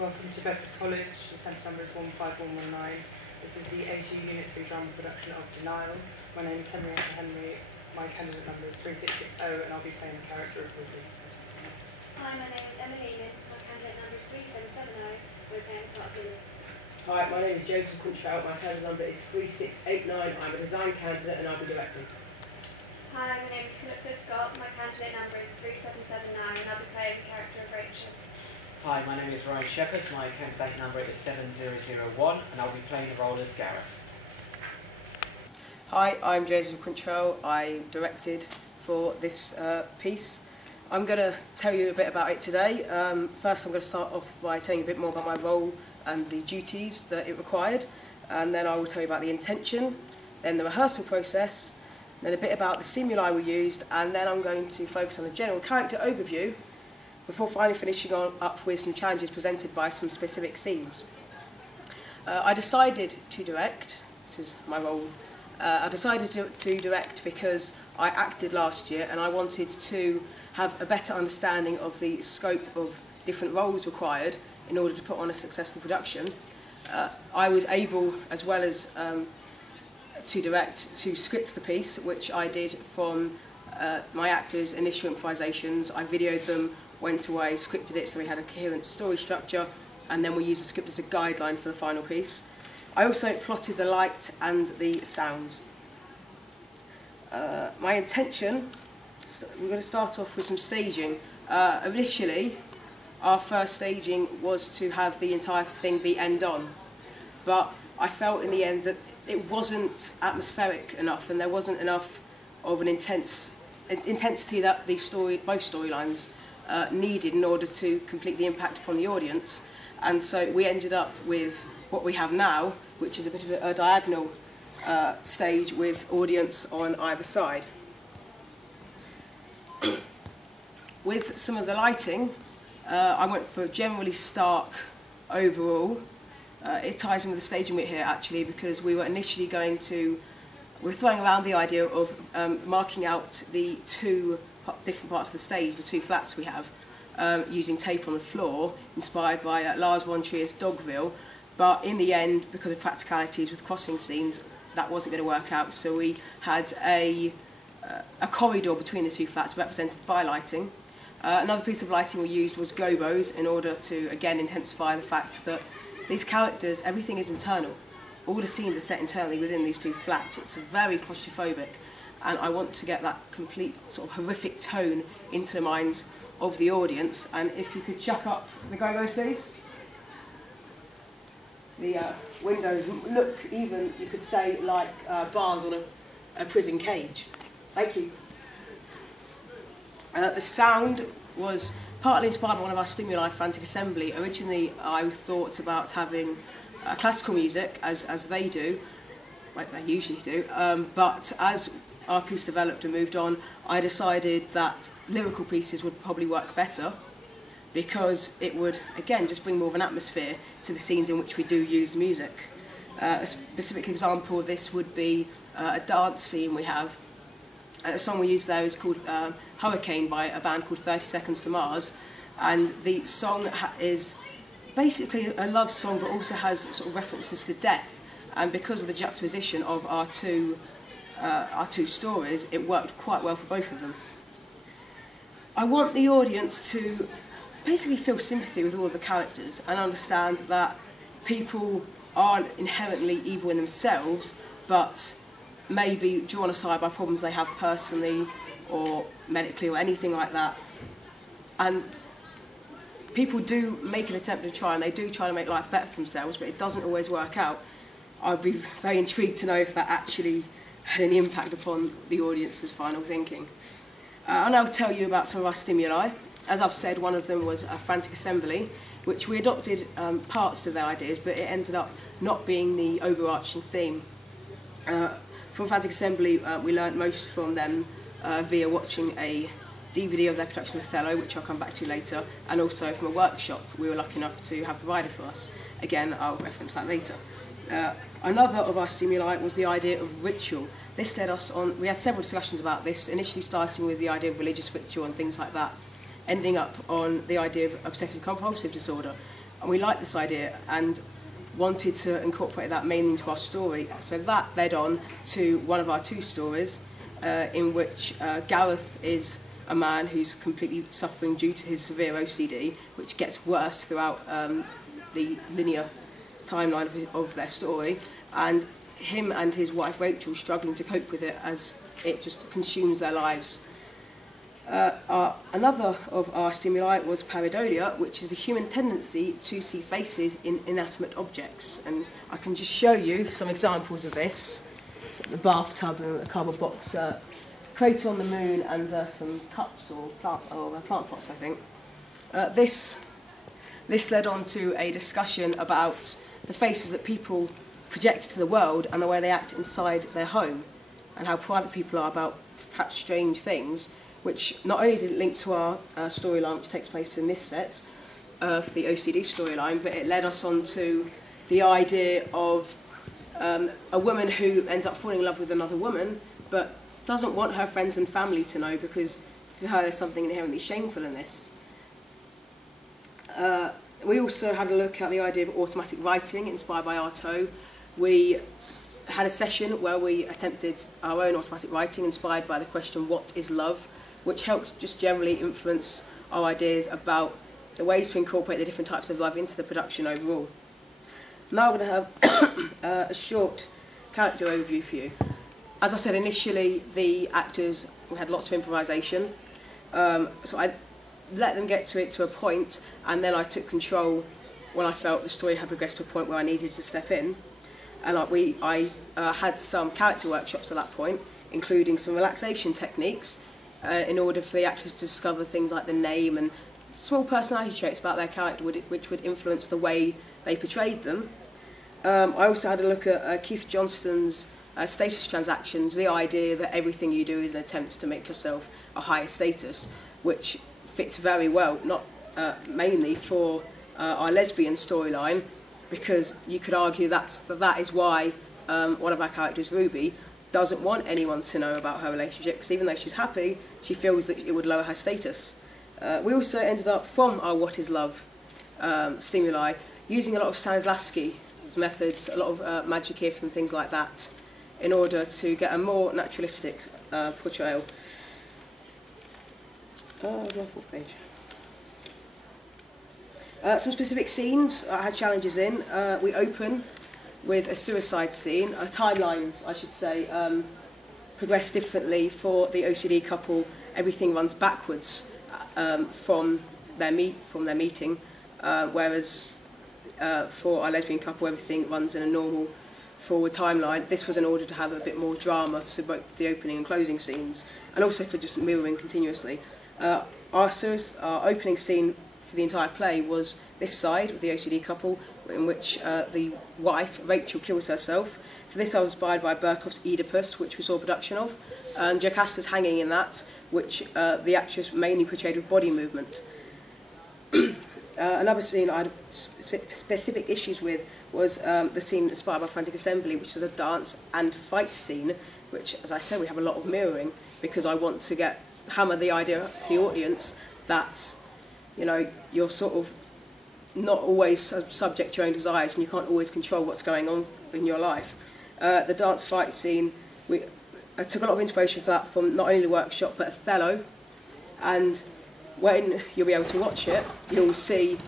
Welcome to Bedford College. The centre number is 15119. This is the AG Unit 3 drama production of Denial. My name is Henrietta Henry. My candidate number is 3660 and I'll be playing the character of Woody. Hi, my name is Emily. My candidate number is 3770. We're playing the part of Billy. Hi, my name is Joseph Crunchfeld. My candidate number is 3689. I'm a design candidate and I'll be directing. Hi, my name is Calypso Scott. My candidate number is 3779 and I'll be playing the character of Rachel. Hi, my name is Ryan Shepherd. My candidate number is 7001 and I'll be playing the role as Gareth. Hi, I'm Joseph Crunchfeld. I directed for this piece. I'm going to tell you a bit about it today. First I'm going to start off by telling you a bit more about my role and the duties that it required, and then I will tell you about the intention, then the rehearsal process, then a bit about the stimuli we used, and then I'm going to focus on a general character overview before finally finishing up with some challenges presented by some specific scenes. I decided to direct, this is my role, I decided to direct because I acted last year and I wanted to have a better understanding of the scope of different roles required in order to put on a successful production. I was able, as well as to direct, to script the piece, which I did from my actors' initial improvisations. I videoed them, went away, scripted it so we had a coherent story structure, and then we used the script as a guideline for the final piece. I also plotted the light and the sounds. My intention, we're going to start off with some staging. Initially, our first staging was to have the entire thing be end-on, but I felt in the end that it wasn't atmospheric enough and there wasn't enough of an intensity that both storylines needed in order to complete the impact upon the audience. And so we ended up with what we have now, which is a bit of a diagonal stage with audience on either side. With some of the lighting, I went for generally stark overall. It ties in with the staging bit here actually, because we were initially we're throwing around the idea of marking out the two different parts of the stage, the two flats we have, using tape on the floor, inspired by Lars von Trier's Dogville. But in the end, because of practicalities with crossing scenes, that wasn't going to work out, so we had a corridor between the two flats represented by lighting. Another piece of lighting we used was gobos in order to, again, intensify the fact that these characters, everything is internal. All the scenes are set internally within these two flats. It's very claustrophobic, and I want to get that complete sort of horrific tone into the minds of the audience. And if you could chuck up the gobos, please. The windows look even, you could say, like bars on a prison cage. Thank you. The sound was partly inspired by one of our stimuli, Frantic Assembly. Originally, I thought about having classical music, as they do, like they usually do, but as our piece developed and moved on, I decided that lyrical pieces would probably work better, because it would, again, just bring more of an atmosphere to the scenes in which we do use music. A specific example of this would be a dance scene we have. A song we use there is called Hurricane by a band called 30 Seconds to Mars, and the song is basically a love song but also has sort of references to death, and because of the juxtaposition of our two stories, it worked quite well for both of them. I want the audience to basically feel sympathy with all of the characters and understand that people aren't inherently evil in themselves, but maybe drawn aside by problems they have personally or medically or anything like that. And people do make an attempt to try, and they do try to make life better for themselves, but it doesn't always work out. I'd be very intrigued to know if that actually had any impact upon the audience's final thinking. I'll now tell you about some of our stimuli. As I've said, one of them was a Frantic Assembly, which we adopted parts of their ideas, but it ended up not being the overarching theme. From Frantic Assembly, we learnt most from them via watching a DVD of their production of Othello, which I'll come back to later, and also from a workshop we were lucky enough to have provided for us. Again, I'll reference that later. Another of our stimuli was the idea of ritual. This led us on, we had several discussions about this, initially starting with the idea of religious ritual and things like that, ending up on the idea of obsessive compulsive disorder, and we liked this idea and wanted to incorporate that mainly into our story. So that led on to one of our 2 stories, in which Gareth is a man who's completely suffering due to his severe OCD, which gets worse throughout the linear timeline of their story, and him and his wife Rachel struggling to cope with it as it just consumes their lives. Another of our stimuli was pareidolia, which is the human tendency to see faces in inanimate objects. And I can just show you some examples of this. It's the bathtub and a cardboard box, crater on the moon, and some cups or plant pots, I think. This led on to a discussion about the faces that people project to the world and the way they act inside their home, and how private people are about perhaps strange things, which not only did it link to our storyline, which takes place in this set, for the OCD storyline, but it led us on to the idea of a woman who ends up falling in love with another woman, but doesn't want her friends and family to know because for her there's something inherently shameful in this. We also had a look at the idea of automatic writing inspired by Artaud. We had a session where we attempted our own automatic writing inspired by the question, what is love? Which helped just generally influence our ideas about the ways to incorporate the different types of love into the production overall. Now I'm going to have a short character overview for you. As I said initially, the actors, we had lots of improvisation, so I let them get to it to a point, and then I took control when I felt the story had progressed to a point where I needed to step in. And I had some character workshops at that point, including some relaxation techniques, in order for the actors to discover things like the name and small personality traits about their character which would influence the way they portrayed them. I also had a look at Keith Johnston's status transactions, the idea that everything you do is an attempt to make yourself a higher status, which fits very well, not mainly for our lesbian storyline, because you could argue that is why one of our characters, Ruby, doesn't want anyone to know about her relationship, because even though she's happy, she feels that it would lower her status. We also ended up, from our What is Love stimuli, using a lot of Stanislavski's methods, a lot of magic if and things like that, in order to get a more naturalistic portrayal. Fourth page. Some specific scenes I had challenges in. We open with a suicide scene. Timelines, I should say, progress differently. For the OCD couple, everything runs backwards from their meeting, whereas for our lesbian couple, everything runs in a normal forward timeline. This was in order to have a bit more drama for both the opening and closing scenes, and also for just mirroring continuously. Our opening scene for the entire play was this side with the OCD couple, in which the wife, Rachel, kills herself. For this I was inspired by Berkoff's Oedipus, which we saw a production of, and Jocasta's hanging in that, which the actress mainly portrayed with body movement. Another scene I had specific issues with was the scene inspired by Frantic Assembly, which was a dance and fight scene, which, as I said, we have a lot of mirroring, because I want to hammer the idea to the audience that, you know, you're sort of not always subject to your own desires, and you can't always control what's going on in your life. The dance fight scene, I took a lot of inspiration for that from not only the workshop but Othello, and when you'll be able to watch it, you'll see,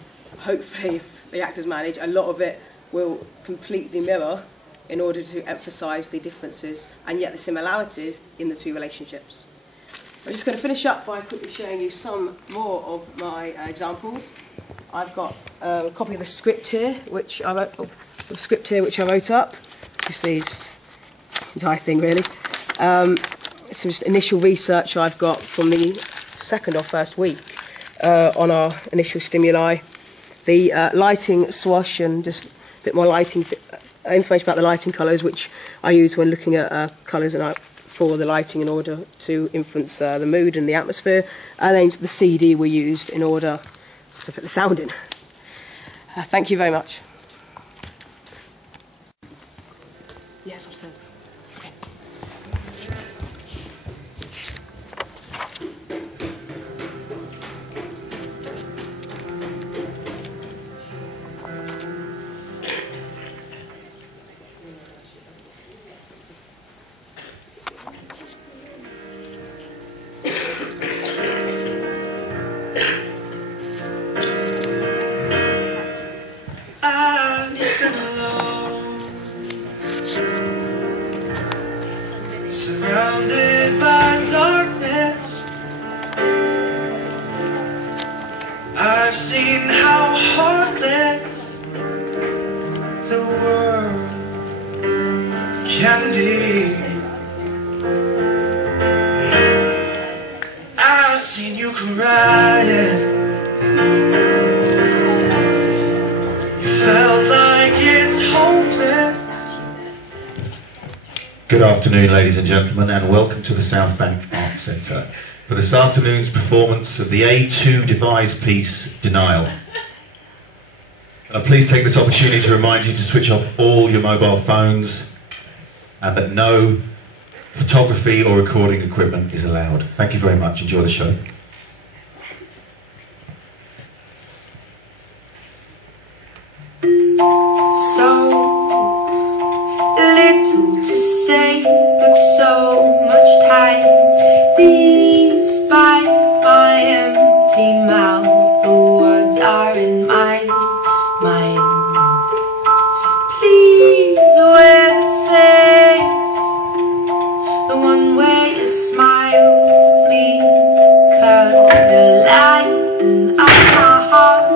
hopefully if the actors manage, a lot of it will completely mirror in order to emphasise the differences and yet the similarities in the two relationships. I'm just going to finish up by quickly showing you some more of my examples. I've got a copy of the script here, which I wrote up. Just these entire thing, really. It's just initial research I've got from the second or first week on our initial stimuli. The lighting swatch and just a bit more lighting information about the lighting colours, which I use when looking at colours for the lighting in order to influence the mood and the atmosphere, and then the CD we used in order to put the sound in. Thank you very much. Yes, upstairs. candy. I've seen you crying. You felt like it's hopeless. Good afternoon, ladies and gentlemen, and welcome to the South Bank Arts Centre for this afternoon's performance of the A2 devised piece, Denial. Please take this opportunity to remind you to switch off all your mobile phones and that no photography or recording equipment is allowed. Thank you very much. Enjoy the show. So little to say, but so much time. Despite my empty mouth, the words are in my mind. Please wear the face, the one where you smile, because the light in my heart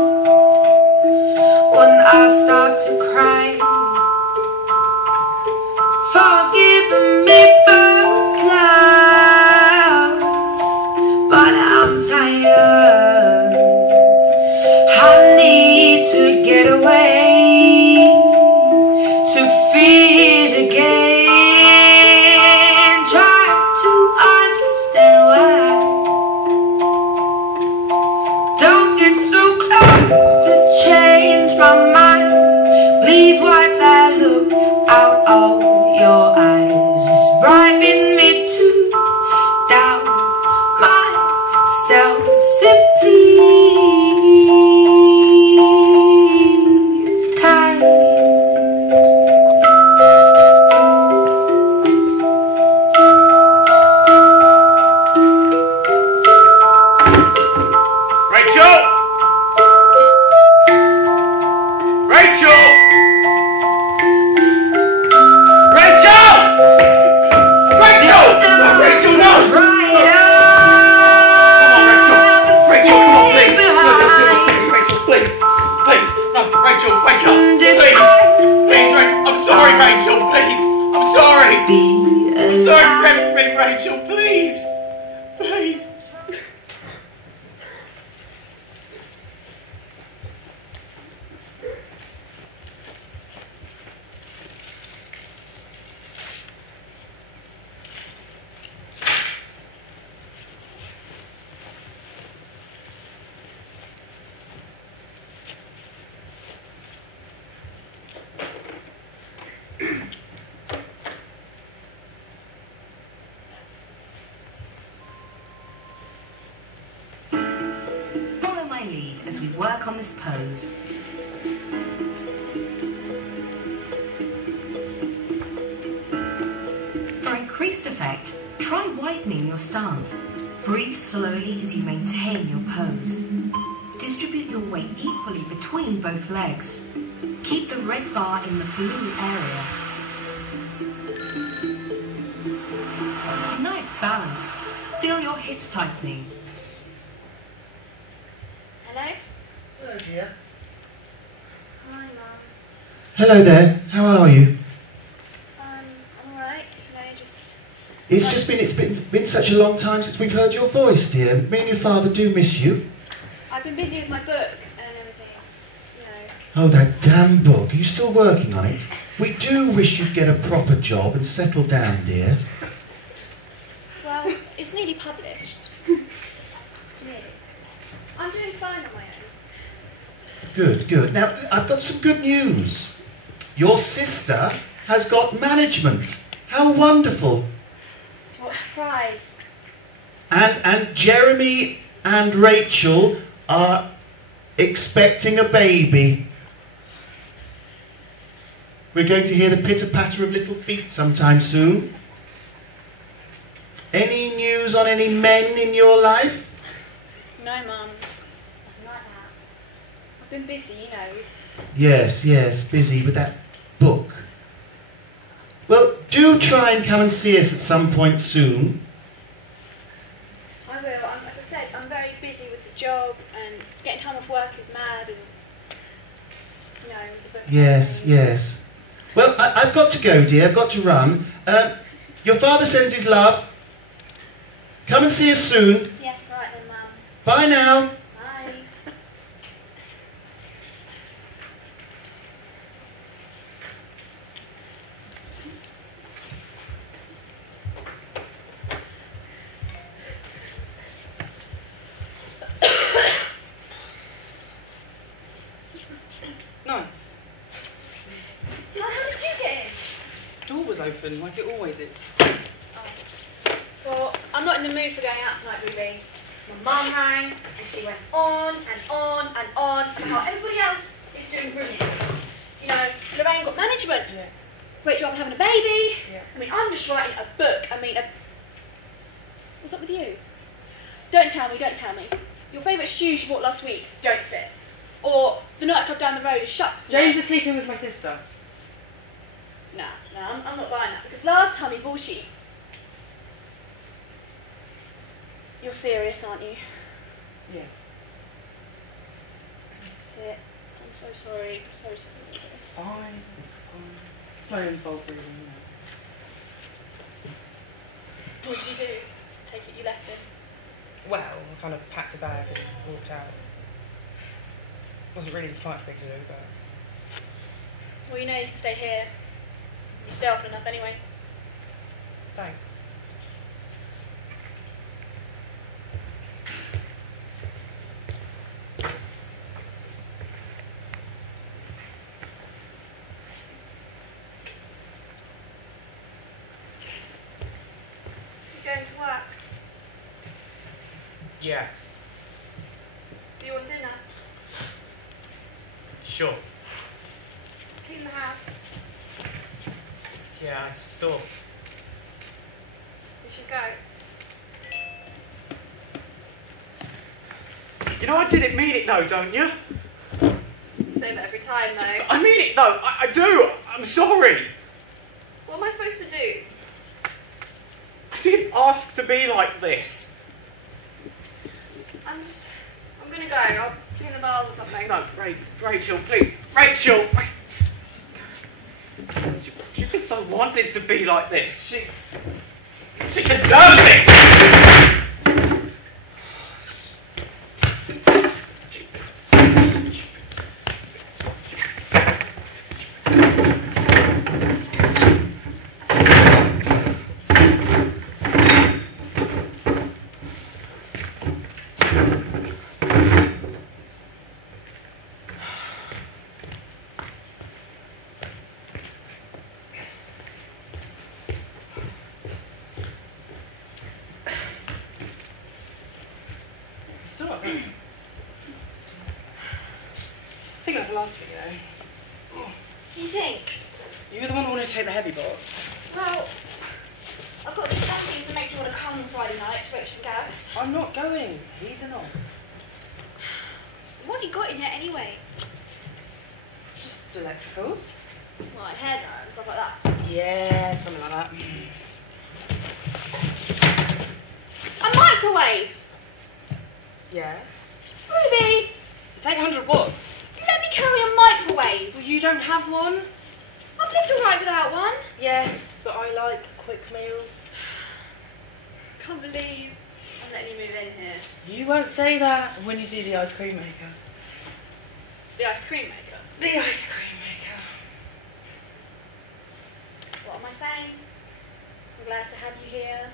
when I start to cry. Forgive me first, love, but I'm tired. I need to get away to feel again. Try to understand why. Don't get so close to change my mind. Please wipe that look out of your eyes. It's bribing me to doubt myself. Simply, it's time. Rachel! Rachel! Rachel! Rachel! Rachel, no! Right Rachel, come on, please! Rachel, please! Please! No, Rachel, wake up! Please! Please, I'm sorry, Rachel, please! I'm sorry! I'm sorry for everything, Rachel, please! Please! Follow my lead as we work on this pose. For increased effect, try whitening your stance. Breathe slowly as you maintain your pose. Distribute your weight equally between both legs. Keep the red bar in the blue area. Nice balance. Feel your hips tightening. Hello? Hello, dear. Hi, Mum. Hello there, how are you? I'm alright. Just... It's been such a long time since we've heard your voice, dear. Me and your father do miss you. I've been busy with my book and everything, Oh, that damn book. Are you still working on it? We do wish you'd get a proper job and settle down, dear. Well, it's nearly published. Nearly. I'm doing fine on my own. Good, good. Now, I've got some good news. Your sister has got management. How wonderful. What surprise. And Jeremy and Rachel are expecting a baby. We're going to hear the pitter-patter of little feet sometime soon. Any news on any men in your life? No, Mum. Nothing like that. I've been busy, you know. Yes, busy with that book. Well, do try and come and see us at some point soon. I will. As I said, I'm very busy with the job and getting time off work is mad and, the book. Yes. Well, I've got to go, dear. I've got to run. Your father sends his love. Come and see us soon. Yes, right then, Mum. Bye now. Bye. Nice. Well, how did you get in? Door was open, like it always is. Well, I'm not in the mood for going out tonight, Ruby. My mum rang, and she went on and on and on about how everybody else is doing brilliant. You know, Lorraine got management. Yeah. Rachel, I'm having a baby. Yeah. I mean, I'm just writing a book. What's up with you? Don't tell me, don't tell me. Your favourite shoes you bought last week don't fit. Or the nightclub down the road is shut tonight. James is sleeping with my sister. No, I'm not buying that. Because last time he bullshit. You're serious, aren't you? Yeah. Yeah. I'm so sorry. I'm so sorry. It's fine. It's fine. Playing fault reason, you know. What did you do? Take it you left him? Well, I kind of packed a bag and walked out. Wasn't really the smartest thing to do, but... Well, you know you can stay here. You stay often enough anyway. Thanks. You're going to work. Yeah, Do you want dinner? sure. Clean the house. Yeah, I saw. We should go. You know I didn't mean it though, don't you? You say that every time, though. I mean it though, I do. I'm sorry. What am I supposed to do? I didn't ask to be like this. I'm gonna go. I'll clean the bars or something. No, Rachel, please. Rachel! You've been so wanted to be like this. She deserves it! Still not good. I think that's the last of it, you know. You think? You were the one who wanted to take the heavy box. Well, I've got something to make you want to come on Friday night to Rachel and Gareth. I'm not going. He's an on. What have you got in here anyway? Just electricals. Well, like hair dye and stuff like that. Yeah, something like that. A microwave! Yeah. Ruby! It's 800 watts. You let me carry a microwave! Well, you don't have one? I've lived alright without one. Yes, but I like quick meals. Can't believe I'm letting you move in here. You won't say that when you see the ice cream maker. The ice cream maker. The ice cream maker. What am I saying? I'm glad to have you here.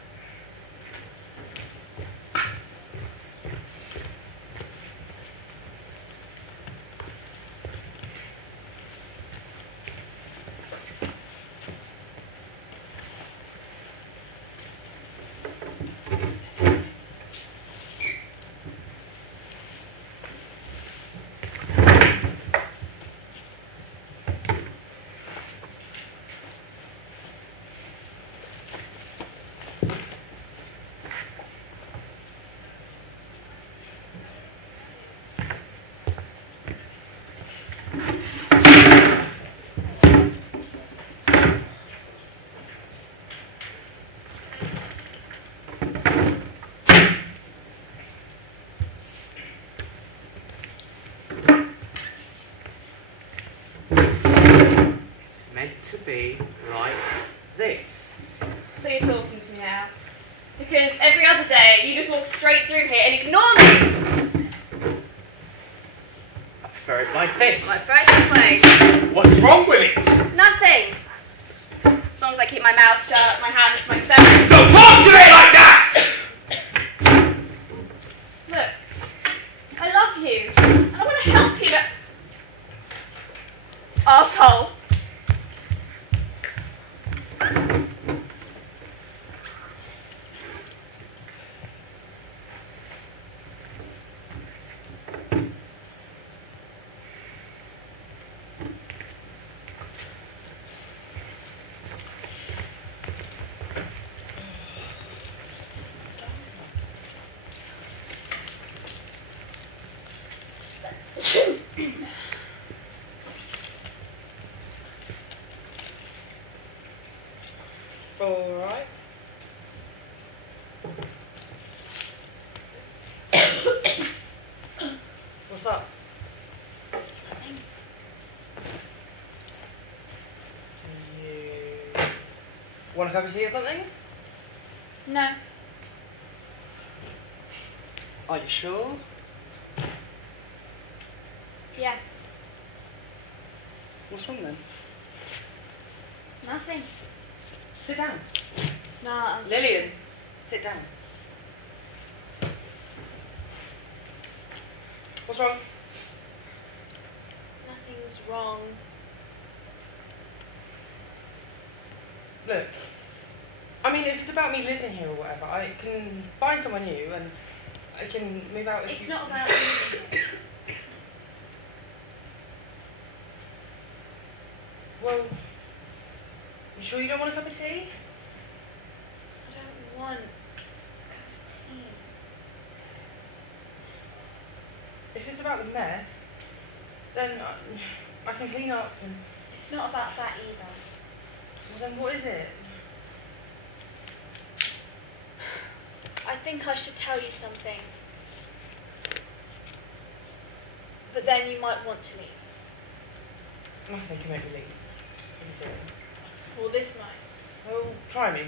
to be like this. So you're talking to me now? Because every other day you just walk straight through here and ignore me. I prefer it like this. Right, right this way. What's wrong with it? Nothing. As long as I keep my mouth shut, my hands to myself. Don't talk to me like that! Look, I love you. And I want to help you, but... Arsehole. Alright. What's up? Do you want a cup of tea or something? No. Are you sure? Yeah. What's wrong then? Nothing. Sit down. No. Lillian, sit down. What's wrong? Nothing's wrong. Look, I mean, if it's about me living here or whatever, I can find someone new and I can move out. It's not about you. Well, you sure you don't want a cup of tea? I don't want a cup of tea. If it's about the mess, then I can clean up and... It's not about that either. Well, then what is it? I think I should tell you something. But then you might want to leave. Nothing can make me leave. What is it? Well, this might. Oh, try me.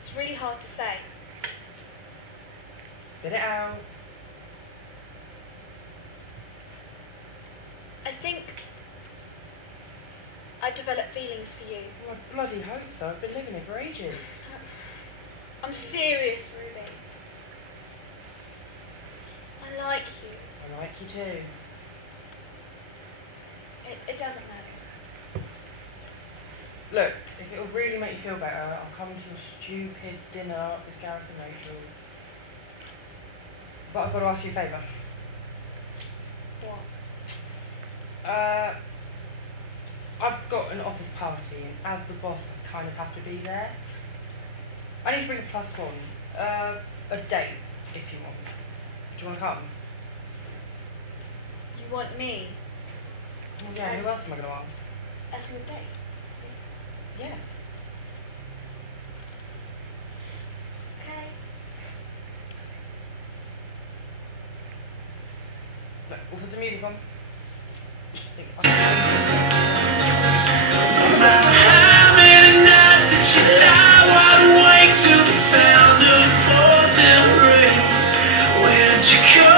It's really hard to say. Spit it out. I think I developed feelings for you. Well, I bloody hope so. I've been living here for ages. I'm serious, Ruby. I like you. I like you too. It doesn't matter. Look, if it'll really make you feel better, I'll come to your stupid dinner with Gareth and Rachel. But I've got to ask you a favour. What? I've got an office party, and as the boss, I kind of have to be there. I need to bring a +1. A date, if you want. Do you want to come? You want me Well, yeah, who else am I going to ask? as your date? Yeah. Okay. Look, we'll put some music on. How many nights did you lie wide awake to the sound of pouring rain? Where'd you go?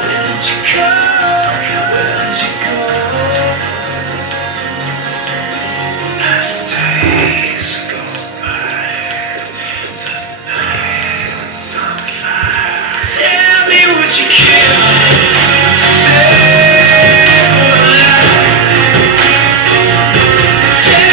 Where'd you go? Where'd you go? As days go by, the nights on fire. Tell me what you care to say for life. Tell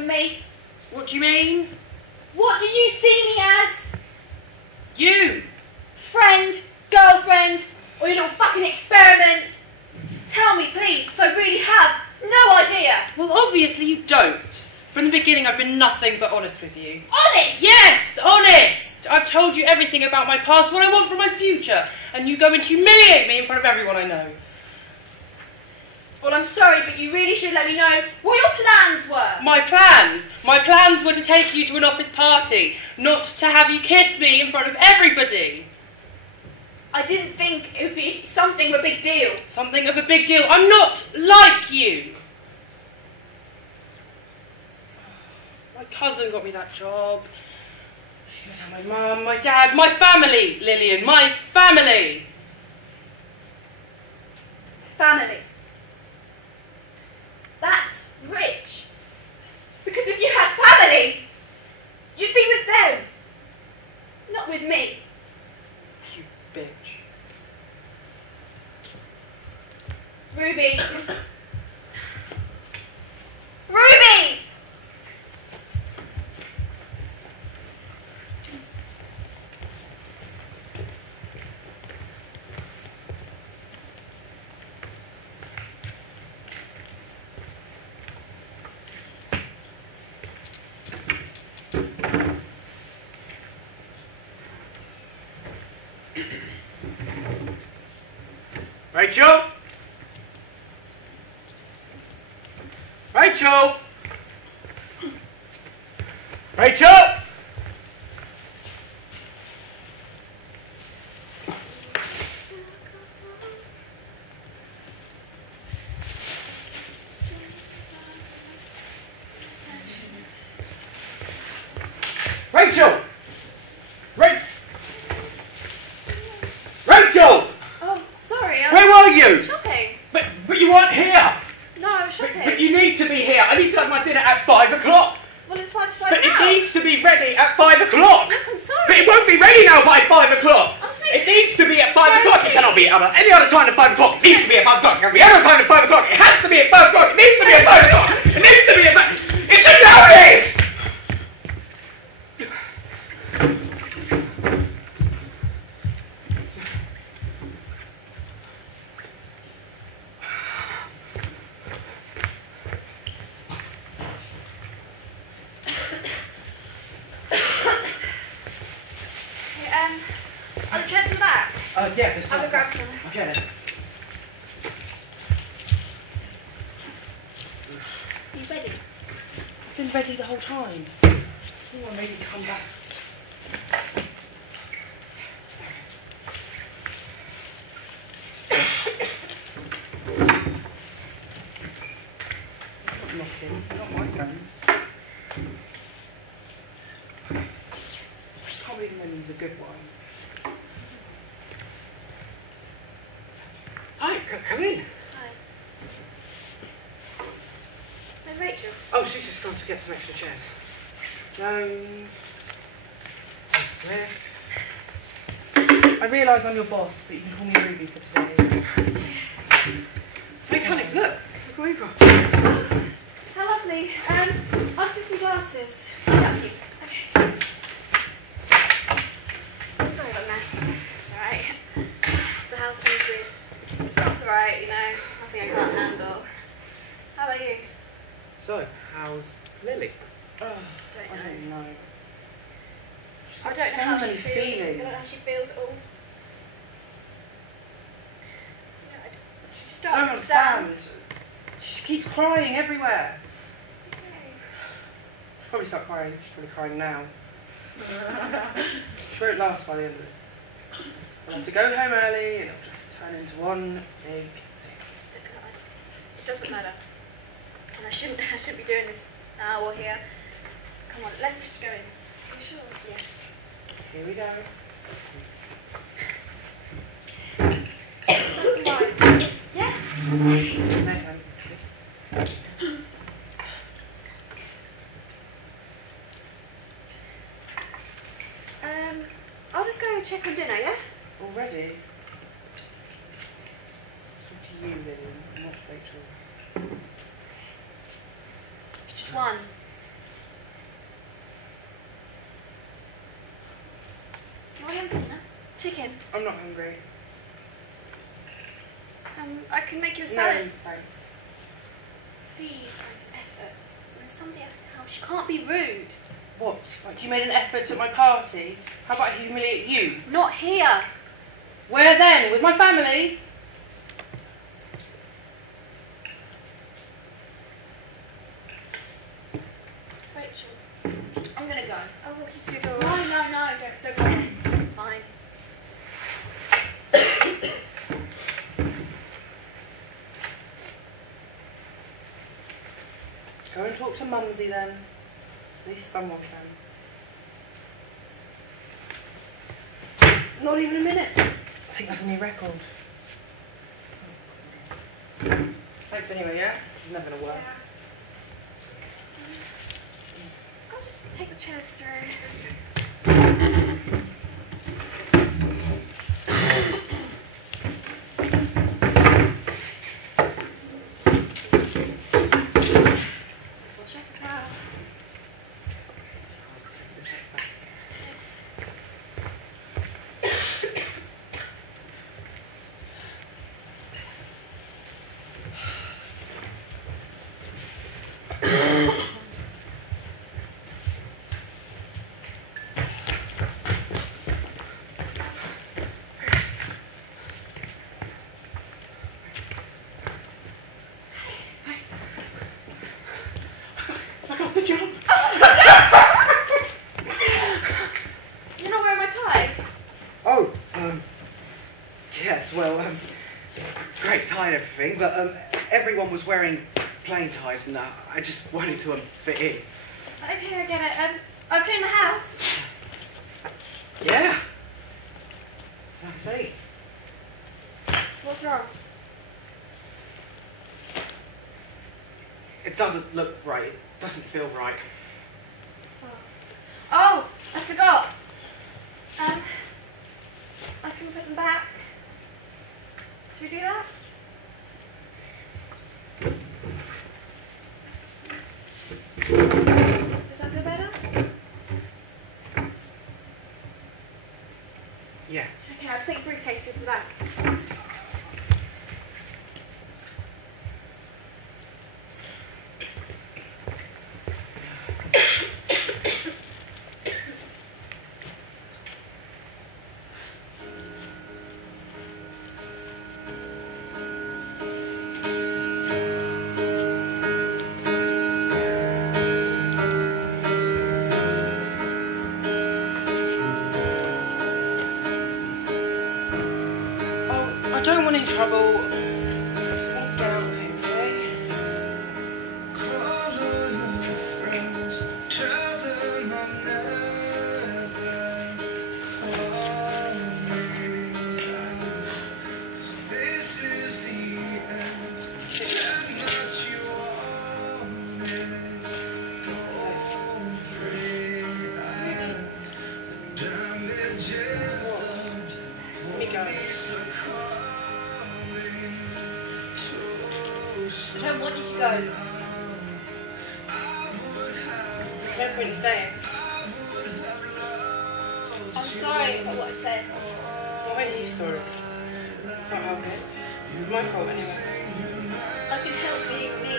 from me. What do you mean? What do you see me as? You! Friend, girlfriend, or your little fucking experiment? Tell me, please, because I really have no idea. Well, obviously you don't. From the beginning, I've been nothing but honest with you. Honest? Yes, honest! I've told you everything about my past, what I want for my future, and you go and humiliate me in front of everyone I know. Well, I'm sorry, but you really should let me know what your plans were. My plans? My plans were to take you to an office party, not to have you kiss me in front of everybody. I didn't think it would be something of a big deal. Something of a big deal. I'm not like you. My cousin got me that job. She was my mum, my dad, my family, Lillian, my family. Family. That's rich. Because if you had family, you'd be with them, not with me. You bitch. Ruby. Ruby! Rachel? Rachel? Rachel? Rachel! Rachel! Oh, sorry, I was Where were you? shopping. But you weren't here. No, I was shopping. But you need to be here. I need to have my dinner at 5 o'clock. Well, it's 5 to 5 But now. it needs to be ready at 5 o'clock. Look, I'm sorry. But it won't be ready now by 5 o'clock. I'm sorry. It needs to be at 5 o'clock. It cannot be at any other time than 5 o'clock. It needs to be at 5 o'clock. It cannot be any other time than 5 o'clock. It has to be at 5 o'clock. It needs to be at 5 o'clock. It needs to be at 5. It's a notice! Are the chairs in the back? Yeah, there's I'll go grab some. Okay then. Are you ready? I've been ready the whole time. Oh, maybe come back. Not knocking, not my friends. Can't believe Millie's a good one. Hi, come in. Hi. Where's Rachel? Oh, she's just gone to get some extra chairs. Joan. Smith. I realise I'm your boss, but you can call me Ruby for today. Hey, honey, look. Look what we've got. How lovely. I'll see some glasses. Thank you. Okay. Sorry about the mess. It's alright. It's the house seems with. That's alright, you know. Nothing I can't handle. How about you? So, how's Lily? Oh, Don't I know. don't know. I don't know how So she many feels. I feelings. don't know how she feels at all. She I starts don't to understand. sound. She just keeps crying everywhere. Okay. She'll probably start crying. She's probably crying now. She won't last by the end of it. I'll have to go home early and it'll just turn into one big thing. It doesn't matter. And I shouldn't be doing this now or here. Come on, let's just go in. Are you sure? Yeah. Here we go. That's fine. Yeah? No, thanks. I'll just go check on dinner, yeah? Already? It's up to you, Lily, not Rachel. Just one. What are you having for dinner? Chicken. I'm not hungry. I can make you a No, salad. thanks. Please, make an effort. There's somebody else's house. You can't be rude. What? Like you made an effort at my party? How about I humiliate you? Not here. Where then? With my family? Rachel, I'm gonna go. I'll walk you through the door. No, don't go. It's fine. Go and talk to Mumsy then. At least someone can. Not even a minute. I think that's a new record. Thanks anyway, yeah? It's never gonna work. I'll just take the chairs through. You're not wearing my tie? Oh, yes, well, it's great tie and everything, but everyone was wearing plain ties and I just wanted to fit in. Okay, I get it. I'm cleaning the house. Yeah. So I see. What's wrong? It doesn't look right. It doesn't feel right. Oh, I forgot. I can put them back. Should we do that? Does that feel better? Yeah. Okay, I'll take the briefcases for that. I don't want any trouble. I just want to get out of here, okay? Let me go. I don't want you to go. No point in staying. I'm sorry about what I said. Why are you sorry? Can't help it. It was my fault anyway. I can help being me.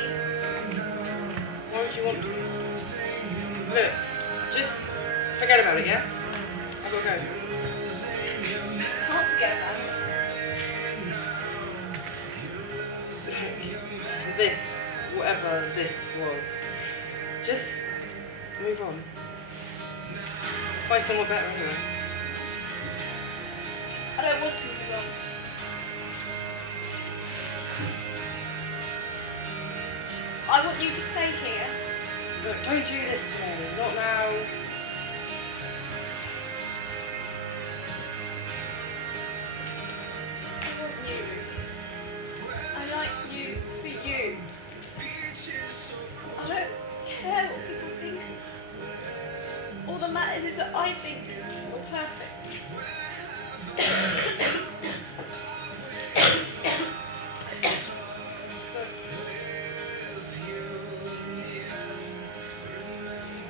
Why would you want to? Look, just forget about it, yeah? I've got to go. I can't forget about it. This, whatever this was, just move on. Find someone better anyway. I don't want to move on. I want you to stay here. Look, don't do this to me. Not now. I want you. I like you for you. I don't care what people think. All that matters is that I think you're perfect.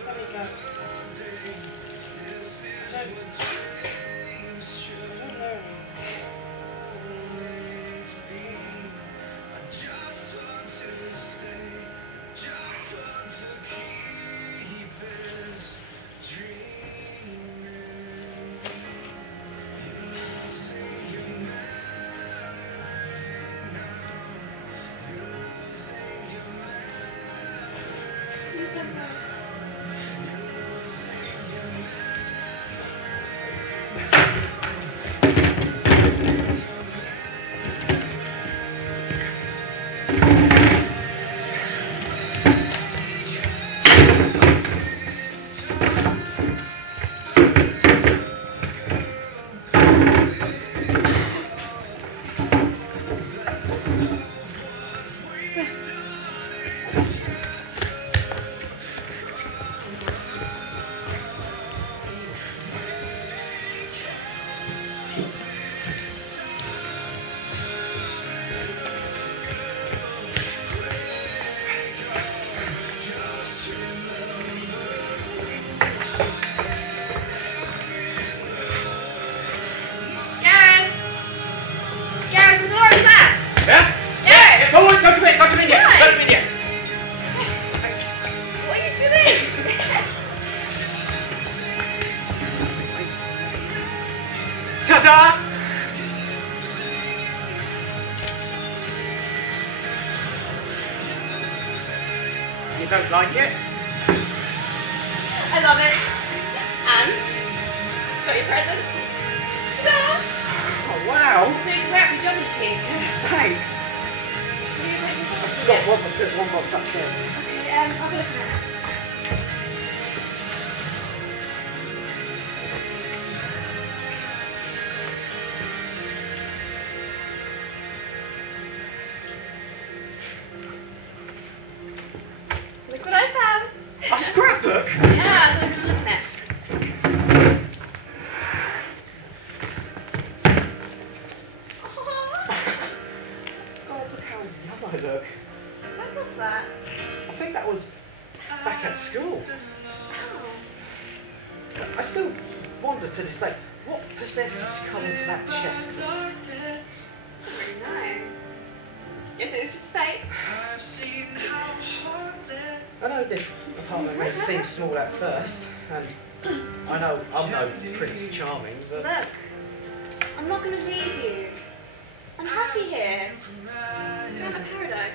Let me go. Ta-da! You don't like it? I love it. And got your present. Ta-da! Oh, wow! So you can wear it from Johnny's team. Thanks. I've got one box upstairs. Okay, I'll go look at it. Look what I found. A scrapbook? Yeah, so look at it. God, look how young I look. When was that? I think that was back at school. Oh. I still wonder to this day, what possessed you to come into that chest? I don't really know. Guess it was just fate. I know this apartment may seem small at first, and I know I'm no Prince Charming, but... Look, I'm not going to leave you. I'm happy here. I'm at paradise.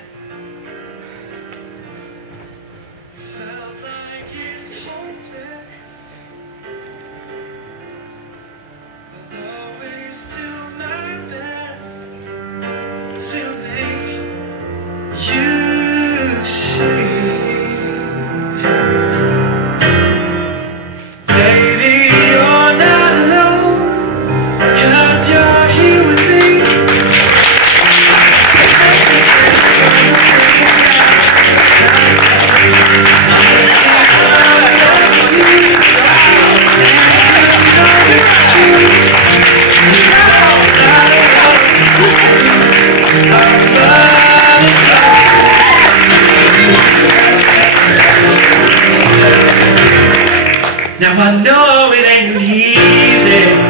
Now I know it ain't easy.